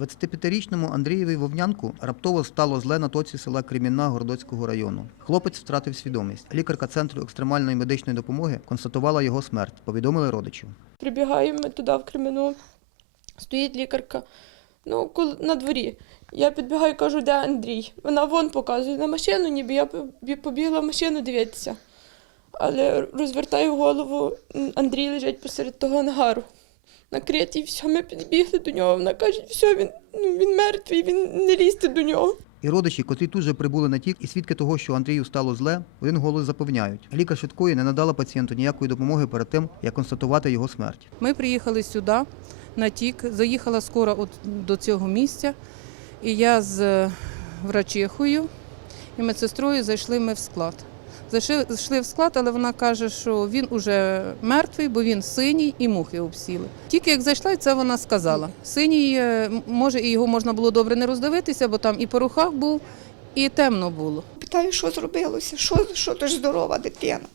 25-річному Андрієві Вовнянку раптово стало зле на тоці села Кремінна Городоцького району. Хлопець втратив свідомість. Лікарка центру екстремальної медичної допомоги констатувала його смерть. Повідомили родичів. Прибігаємо туди в Креміну, стоїть лікарка. Ну, на дворі. Я підбігаю, кажу, де Андрій. Вона вон показує на машину, ніби я побігла в машину дивитися. Але розвертаю голову, Андрій лежить посеред того ангару. Накритий, все, ми підбігли до нього. Вона каже, все, він, ну, він мертвий, він не лізьте до нього. І родичі, котрі тут же прибули на тік, і свідки того, що Андрію стало зле, один голос запевняють. Лікар швидкої не надала пацієнту ніякої допомоги перед тим, як констатувати його смерть. Ми приїхали сюди на тік, заїхала скоро от до цього місця, і я з е, врачихою і медсестрою зайшли ми в склад. Зайшли, зайшли в склад, але вона каже, що він уже мертвий, бо він синій і мухи обсіли. Тільки як зайшла, це вона сказала. Синій, е, може, і його можна було добре не роздивитися, бо там і по рухах був, і темно було. Питаю, що зробилося, що, що то ж здорова дитина.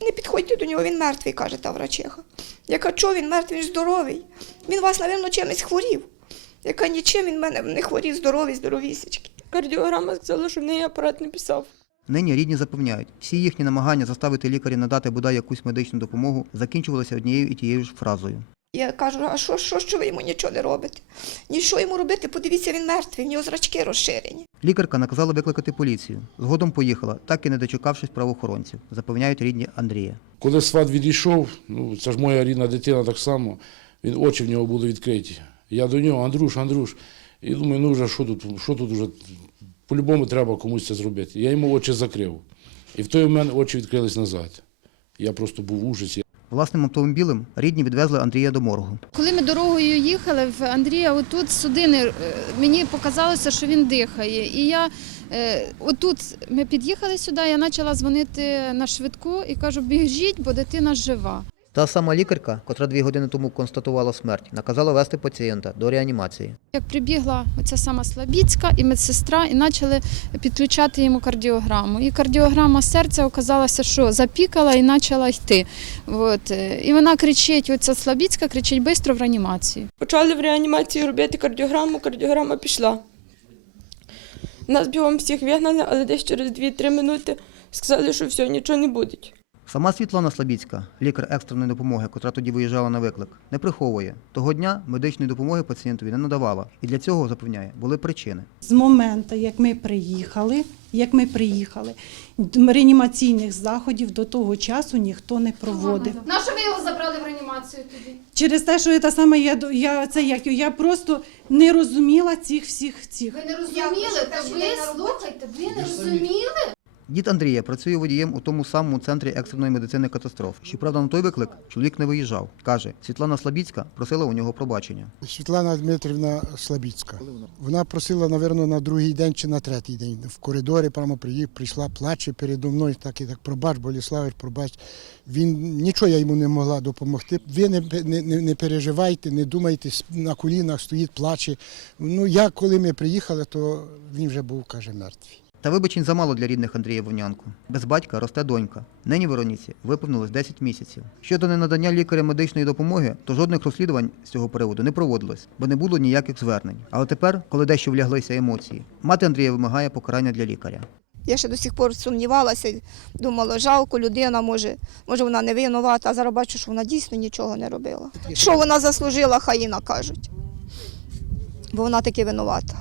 Не підходьте до нього, він мертвий, каже та врачиха. Я кажу, він мертвий, він здоровий. Він вас, напевно, чимось хворів. Яка нічим він в мене не хворів, здоровий, здоровісечки. Кардіограма сказала, що в неї апарат не писав. Нині рідні запевняють, всі їхні намагання заставити лікарів надати бодай якусь медичну допомогу закінчувалися однією і тією ж фразою. Я кажу, а що, що, що ви йому нічого не робите? Нічого йому робити, подивіться, він мертвий, в нього зрачки розширені. Лікарка наказала викликати поліцію. Згодом поїхала, так і не дочекавшись правоохоронців, запевняють рідні Андрія. Коли сват відійшов, ну це ж моя рідна дитина так само, він очі в нього були відкриті. Я до нього, Андрюш, Андрюш. І думаю, ну вже що тут, що тут вже, по-любому треба комусь це зробити. Я йому очі закрив. І в той момент очі відкрились назад. Я просто був в ужасі. Власним автомобілем рідні відвезли Андрія до моргу. Коли ми дорогою їхали в Андрія, отут судини, е, мені показалося, що він дихає. І я е, отут ми під'їхали сюди, я почала дзвонити на швидку і кажу, біжіть, бо дитина жива. Та сама лікарка, котра дві години тому констатувала смерть, наказала вести пацієнта до реанімації. Як прибігла оця сама Слабіцька і медсестра, і почали підключати йому кардіограму. І кардіограма серця оказалася, що запікала і почала йти. От. е, І вона кричить: оця Слабіцька кричить швидко в реанімацію. Почали в реанімації робити кардіограму, кардіограма пішла. Нас бігом всіх вигнали, але десь через 2-3 минути сказали, що все, нічого не буде. Сама Світлана Слабіцька, лікар екстреної допомоги, котра тоді виїжджала на виклик, не приховує. Того дня медичної допомоги пацієнтові не надавала. І для цього, запевняє, були причини. З моменту, як ми приїхали, як ми приїхали, реанімаційних заходів до того часу ніхто не проводив. Нащо ви його забрали в реанімацію тоді? Через те, що я саме я, до- я це як я просто не розуміла цих всіх цих. Ви не розуміли, то ви слухайте, ви не розуміли? Дід Андрія працює водієм у тому самому центрі екстреної медицини катастроф. Щоправда, на той виклик чоловік не виїжджав. Каже, Світлана Слабіцька просила у нього пробачення. Світлана Дмитрівна Слабіцька. Вона просила, напевно, на другий день чи на третій день. В коридорі прямо приїхав, прийшла, плаче передо мною, так і так, пробач, Боліславич, пробач. Він нічого я йому не могла допомогти. Ви не, не, не, не переживайте, не думайте, на колінах стоїть, плаче. Ну, я, коли ми приїхали, то він вже був, каже, мертвий. Та вибачень замало для рідних Андрія Вовнянку. Без батька росте донька. Нині Вероніці виповнилось 10 місяців. Щодо ненадання лікаря медичної допомоги, то жодних розслідувань з цього приводу не проводилось, бо не було ніяких звернень. Але тепер, коли дещо вляглися емоції, мати Андрія вимагає покарання для лікаря. Я ще до сих пор сумнівалася, думала, жалко людина, може, може вона не винувата, а зараз бачу, що вона дійсно нічого не робила. Що вона заслужила, хай і накажуть. Бо вона таки винувата.